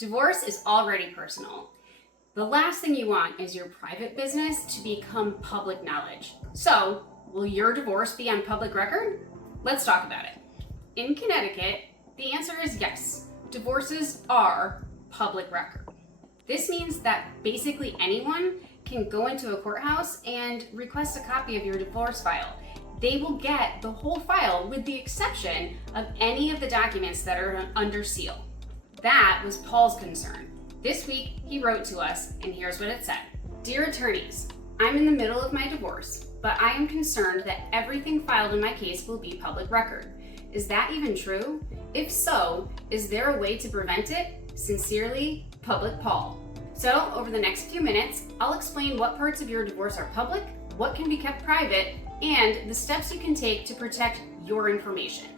Divorce is already personal. The last thing you want is your private business to become public knowledge. So, will your divorce be on public record? Let's talk about it. In Connecticut, the answer is yes. Divorces are public record. This means that basically anyone can go into a courthouse and request a copy of your divorce file. They will get the whole file with the exception of any of the documents that are under seal. That was Paul's concern. This week, he wrote to us, and here's what it said. Dear attorneys, I'm in the middle of my divorce, but I am concerned that everything filed in my case will be public record. Is that even true? If so, is there a way to prevent it? Sincerely, Public Paul. So, over the next few minutes, I'll explain what parts of your divorce are public, what can be kept private, and the steps you can take to protect your information.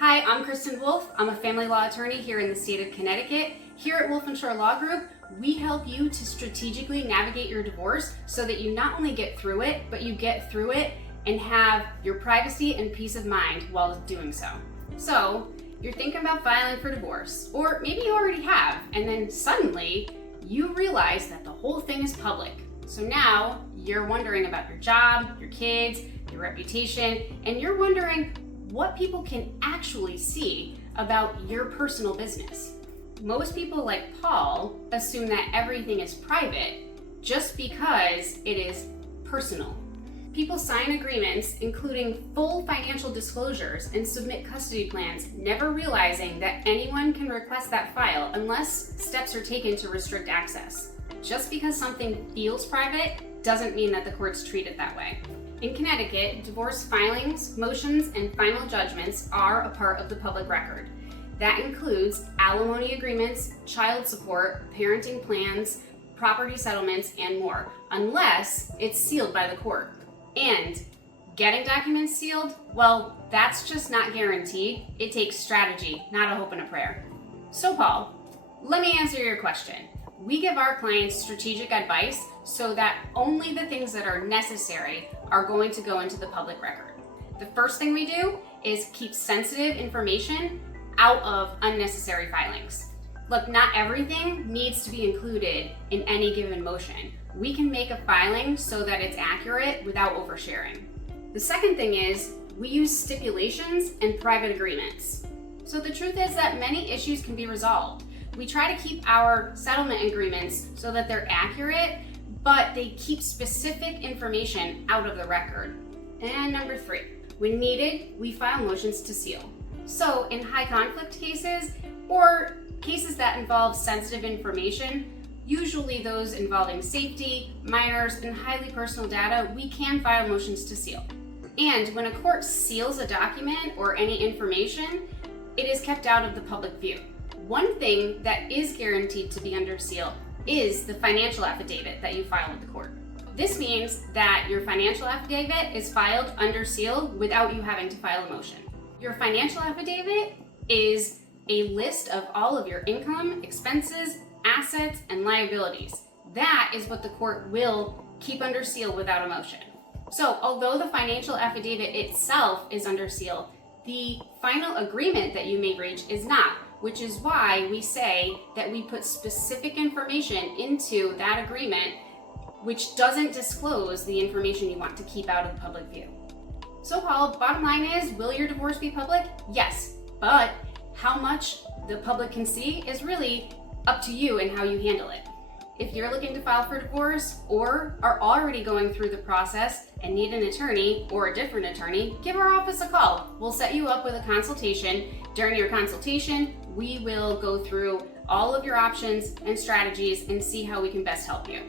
Hi, I'm Kristen Wolf. I'm a family law attorney here in the state of Connecticut. Here at Wolf & Shore Law Group, we help you to strategically navigate your divorce so that you not only get through it, but you get through it and have your privacy and peace of mind while doing so. So, you're thinking about filing for divorce, or maybe you already have, and then suddenly you realize that the whole thing is public. So now you're wondering about your job, your kids, your reputation, and you're wondering what people can actually see about your personal business. Most people, like Paul, assume that everything is private just because it is personal. People sign agreements, including full financial disclosures, and submit custody plans, never realizing that anyone can request that file unless steps are taken to restrict access. Just because something feels private doesn't mean that the courts treat it that way. In Connecticut, divorce filings, motions, and final judgments are a part of the public record. That includes alimony agreements, child support, parenting plans, property settlements, and more, unless it's sealed by the court. And getting documents sealed, well, that's just not guaranteed. It takes strategy, not a hope and a prayer. So Paul, let me answer your question. We give our clients strategic advice so that only the things that are necessary are going to go into the public record. The first thing we do is keep sensitive information out of unnecessary filings. Look, not everything needs to be included in any given motion. We can make a filing so that it's accurate without oversharing. The second thing is we use stipulations and private agreements. So the truth is that many issues can be resolved. We try to keep our settlement agreements so that they're accurate, but they keep specific information out of the record. And number 3, when needed, we file motions to seal. So in high conflict cases or cases that involve sensitive information, usually those involving safety, minors, and highly personal data, we can file motions to seal. And when a court seals a document or any information, it is kept out of the public view. One thing that is guaranteed to be under seal is the financial affidavit that you file with the court. This means that your financial affidavit is filed under seal without you having to file a motion. Your financial affidavit is a list of all of your income, expenses, assets, and liabilities. That is what the court will keep under seal without a motion. So, although the financial affidavit itself is under seal, the final agreement that you may reach is not, which is why we say that we put specific information into that agreement which doesn't disclose the information you want to keep out of the public view. So Paul, bottom line is, will your divorce be public? Yes, but how much the public can see is really up to you and how you handle it. If you're looking to file for divorce or are already going through the process and need an attorney or a different attorney, give our office a call. We'll set you up with a consultation. During your consultation, we will go through all of your options and strategies and see how we can best help you.